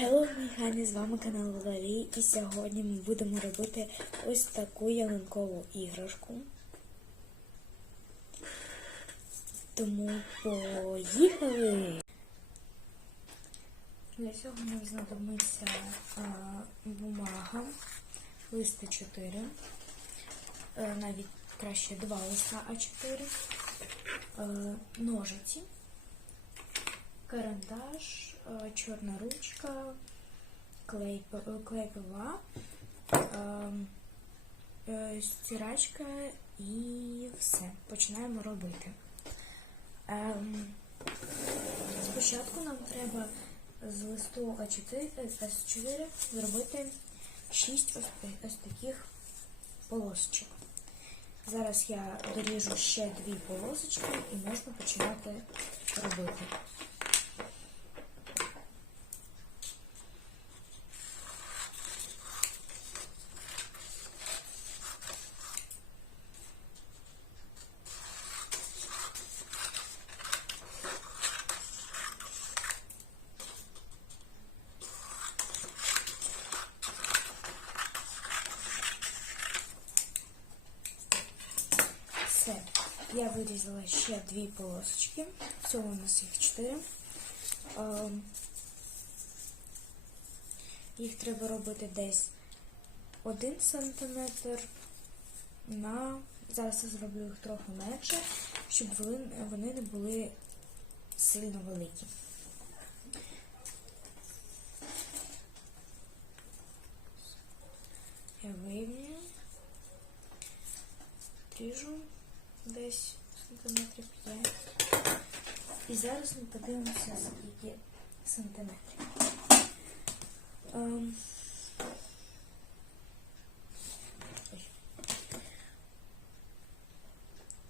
Hello, Міхані, з вами канал Валерій, і сьогодні ми будемо робити ось таку ялинкову іграшку. Тому поїхали! Для цього нам знадобиться а, бумага, листи 4, е, навіть краще два листа А4, е, ножиці карандаш, е, чорна ручка, клей, е, клей е, стирачка і все. Починаємо робити. Ем, Спочатку нам треба з листу А4, е, С4 зробити 6 ось, ось таких полосочок. Зараз я доріжу ще дві полосочки і можна починати робити. Все, я вирізала ще дві полосочки. Всього у нас їх чотири. Ем, Їх треба робити десь один сантиметр на. Зараз я зроблю їх трохи менше, щоб вони не були сильно великі. Я вирівнюю ріжу десь сантиметрів 5. І зараз ми подивимося, скільки сантиметрів. Ем.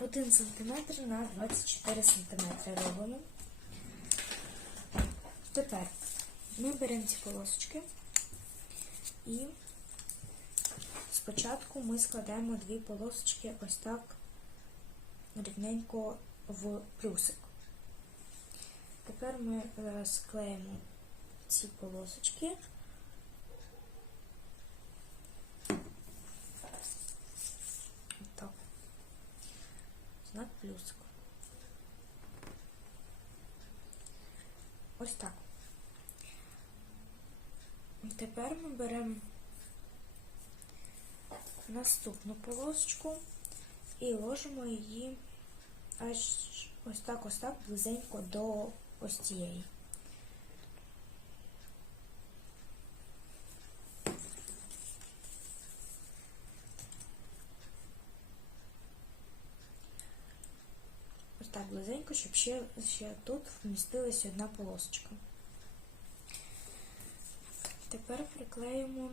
Один сантиметр на 24 сантиметри робимо. Тепер ми беремо ці полосочки і Спочатку ми складаємо дві полосочки ось так рівненько в плюсик. Тепер ми е, склеїмо ці полосочки. Так. Знак плюсику. Ось так. Тепер ми беремо наступну полосочку і ложимо її аж ось так ось так близенько до ось цієї. Ось так близенько, щоб ще, ще тут вмістилася одна полосочка. Тепер приклеїмо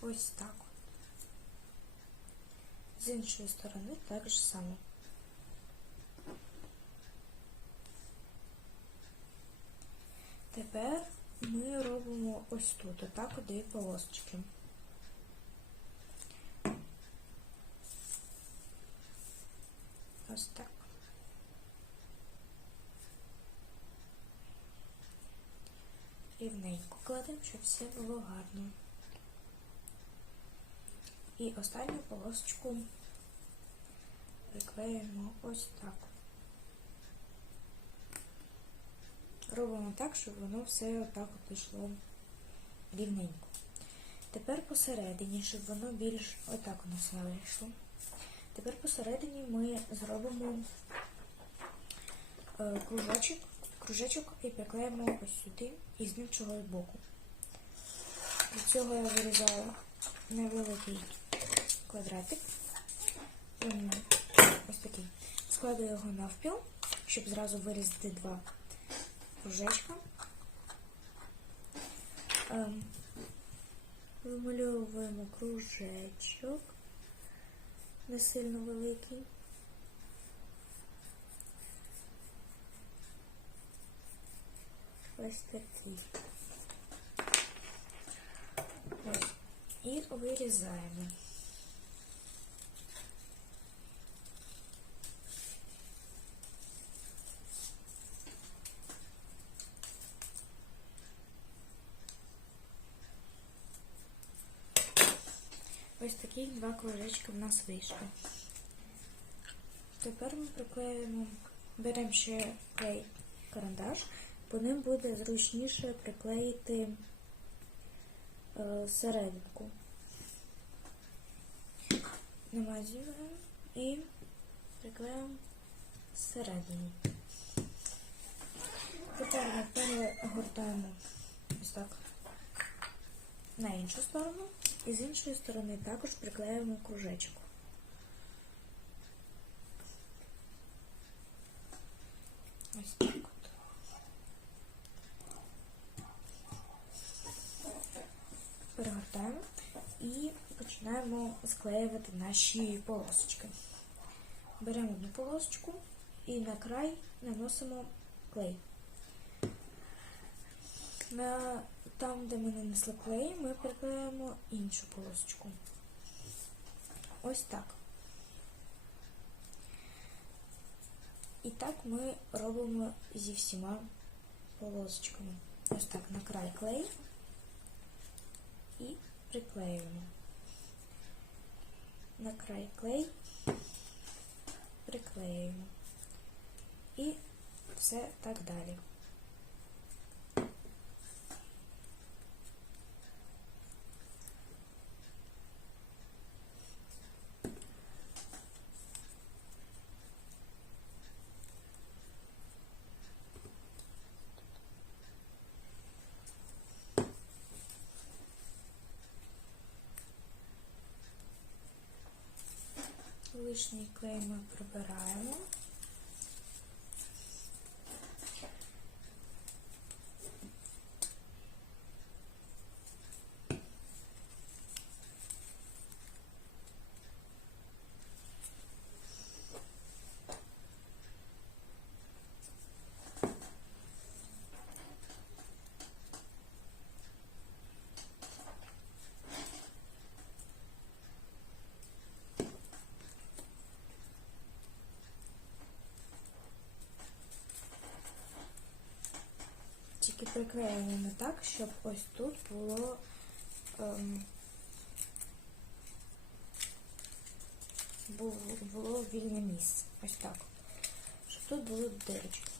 Ось так. З іншої сторони так же само. Тепер ми робимо ось тут, отак от дві полосочки. Ось так. Рівненько кладемо, щоб все було гарно. І останню полосочку приклеїмо ось так. Робимо так, щоб воно все отак от йшло рівненько. Тепер посередині, щоб воно більш отак у нас вийшло. Тепер посередині ми зробимо е, кружочок, кружечок і приклеїмо ось сюди і з іншого боку. Для цього я вирізаю невеликий квадратик. Ось такий. Складаю його навпіл, щоб зразу вирізати два кружечка. Ем, Вимальовуємо кружечок, не сильно великий. Ось такий. Ось. І вирізаємо. Ось такі два кружечки в нас вийшли. Тепер ми приклеїмо, беремо ще клей карандаш, по ним буде зручніше приклеїти е, серединку. Намазуємо і приклеїмо всередині. Тепер ми перегортаємо ось так на іншу сторону і з іншої сторони також приклеюємо кружечок. Ось так. Перегортаємо і починаємо склеювати наші полосочки. Беремо одну полосочку і на край наносимо клей. На, там, де ми нанесли клей, ми приклеїмо іншу полосочку. Ось так. І так ми робимо зі всіма полосочками. Ось так на край клей і приклеюємо. На край клей приклеюємо. І все так далі. Лишній клей ми прибираємо. Приклеюємо так, щоб ось тут було ем, було, вільне місце. Ось так. Щоб тут були дирочки.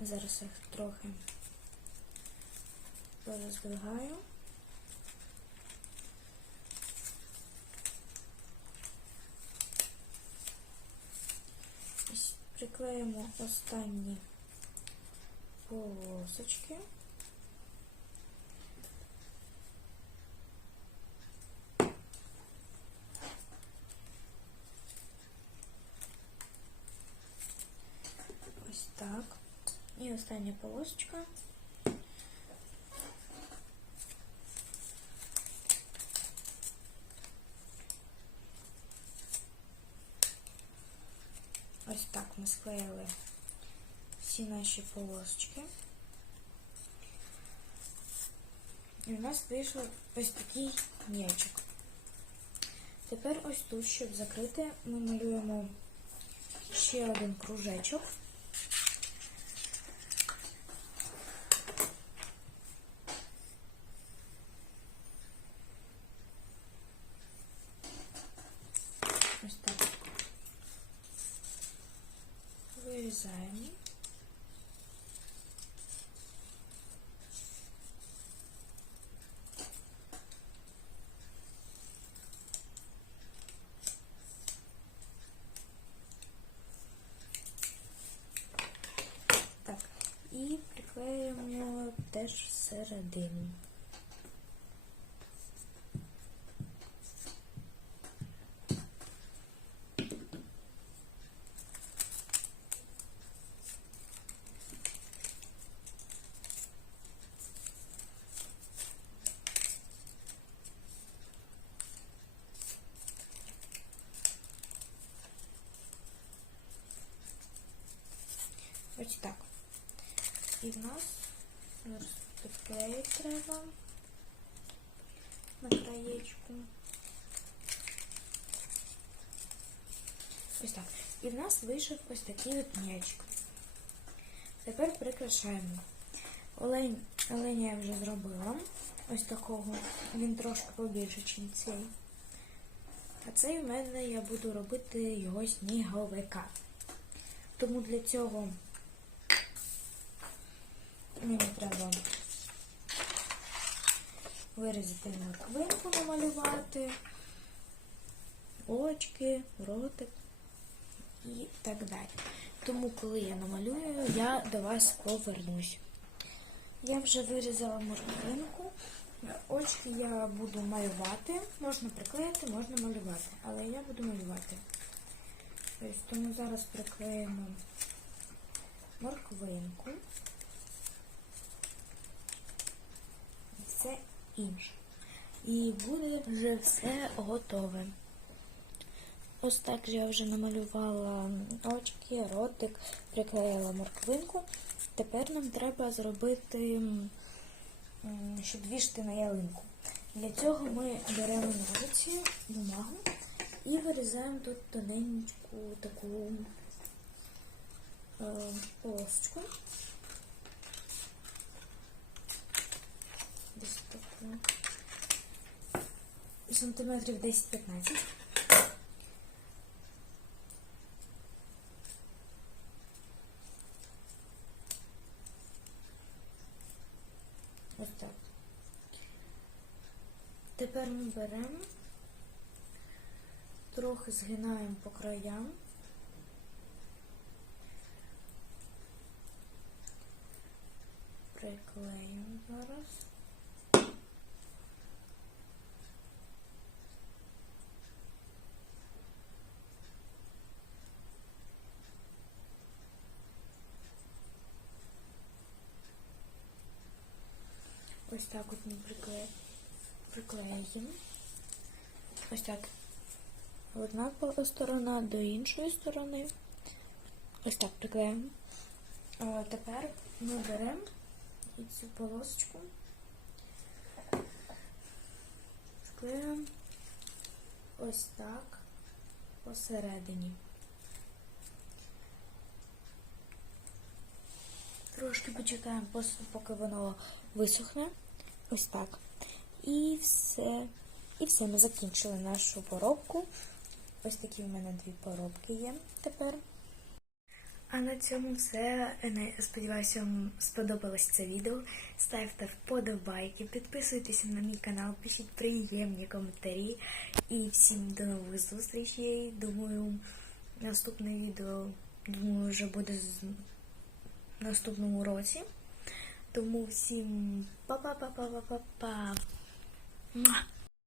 Зараз їх трохи роздвигаю. Приклеїмо останні полосочки. Ось так. І остання полосочка. Ось так ми склеїли всі наші полосочки. І у нас вийшов ось такий м'ячик. Тепер ось тут, щоб закрити, ми малюємо ще один кружечок. Всередину. Ось так. І в нас зараз треба на краєчку. Ось так. І в нас вийшов ось такий от м'ячик. Тепер прикрашаємо. Олень, оленя я вже зробила. Ось такого. Він трошки побільше, ніж цей. А цей в мене я буду робити його сніговика. Тому для цього мені треба вирізати морквинку, намалювати, очки, ротик і так далі. Тому, коли я намалюю, я до вас повернусь. Я вже вирізала морквинку. Очки я буду малювати. Можна приклеїти, можна малювати, але я буду малювати. Ось, тому зараз приклеїмо морквинку. Все інше. І буде вже все готове. Ось так же я вже намалювала очки, ротик, приклеїла морквинку. Тепер нам треба зробити, щоб вішати на ялинку. Для цього ми беремо ножиці, бумагу і вирізаємо тут тоненьку таку е, полосочку. Десь таку. Сантиметрів 10-15. Ось так. Тепер ми беремо, трохи згинаємо по краям. Приклеїмо зараз. Ось так от ми приклеїмо. Ось так. Одна сторона до іншої сторони. Ось так приклеїмо. Тепер ми беремо цю полосочку. Приклеїмо ось так посередині. Трошки почекаємо, поки воно висохне. Ось так. І все. І все, ми закінчили нашу поробку. Ось такі в мене дві поробки є тепер. А на цьому все. Сподіваюся, вам сподобалось це відео. Ставте вподобайки, підписуйтесь на мій канал, пишіть приємні коментарі. І всім до нових зустрічей. Думаю, наступне відео думаю, вже буде з наступному році. Тому всім па-па-па-па-па-па-па.